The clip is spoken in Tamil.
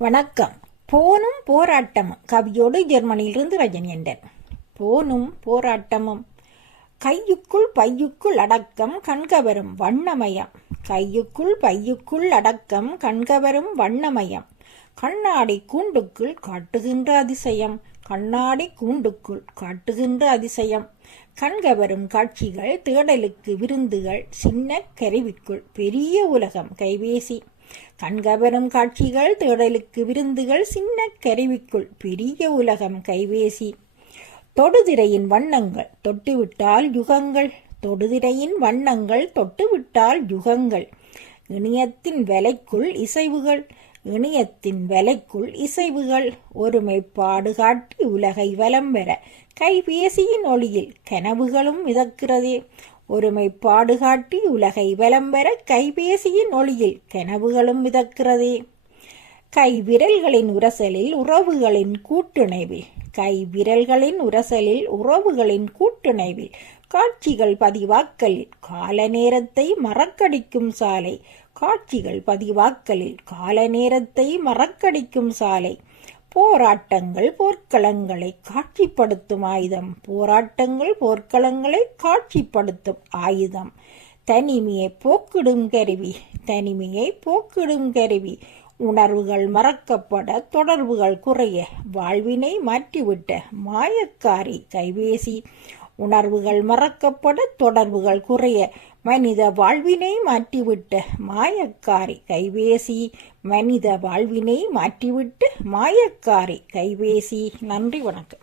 வணக்கம். போனும் போராட்டமும் கவியோடு ஜெர்மனியிலிருந்து ரஜனியண்டன். போனும் போராட்டமும் கையுக்குள் பையுக்குள் அடக்கம் கண்கவரும் வண்ணமயம். கையுக்குள் பையுக்குள் அடக்கம் கண்கவரும் வண்ணமயம். கண்ணாடி கூண்டுக்குள் காட்டுகின்ற அதிசயம். கண்ணாடி கூண்டுக்குள் காட்டுகின்ற அதிசயம். கண்கவரும் காட்சிகள் தேடலுக்கு விருந்துகள் சின்ன கருவிக்குள் பெரிய உலகம் கைபேசி. கண்கவரும் காட்சிகள் தேடலுக்கு விருந்துகள் சின்ன கருவிக்குள் பெரிய உலகம் கைபேசி. தொடுதிரையின் வண்ணங்கள் தொட்டுவிட்டால் யுகங்கள். தொடுதிரையின் வண்ணங்கள் தொட்டுவிட்டால் யுகங்கள். இணையத்தின் வலைக்குள் இசைவுகள். இணையத்தின் வலைக்குள் இசைவுகள். ஒருமைப்பாடு காட்டி உலகை வலம் பெற கைபேசியின் ஒளியில் கனவுகளும் மிதக்கிறதே. ஒருமைப்பாடு காட்டி உலகை வலம் பெற கைபேசியின் ஒளியில் கனவுகளும் மிதக்கிறதே. கைவிரல்களின் உரசலில் உறவுகளின் கூட்டிணைவில். கைவிரல்களின் உரசலில் உறவுகளின் கூட்டிணைவில். காட்சிகள் பதிவாக்கலில் கால நேரத்தை மறக்கடிக்கும் சாலை. காட்சிகள் பதிவாக்கலில் கால நேரத்தை மறக்கடிக்கும் சாலை. போராட்டங்கள் போர்க்களங்களை காட்சிப்படுத்தும் ஆயுதம். போராட்டங்கள் போர்க்களங்களை காட்சிப்படுத்தும் ஆயுதம். தனிமையை போக்கிடும் கருவி. தனிமையை போக்கிடும் கருவி. உணர்வுகள் மறக்கப்பட தொடர்புகள் குறைய வாழ்வினை மாற்றிவிட்ட மாயக்காரி கைபேசி. உணர்வுகள் மறக்கப்பட தொடர்புகள் குறைய மனித வாழ்வினை மாற்றிவிட்ட மாயக்காரி கைபேசி. மனித வாழ்வினை மாற்றிவிட்டு மாயக்காரி கைபேசி. நன்றி, வணக்கம்.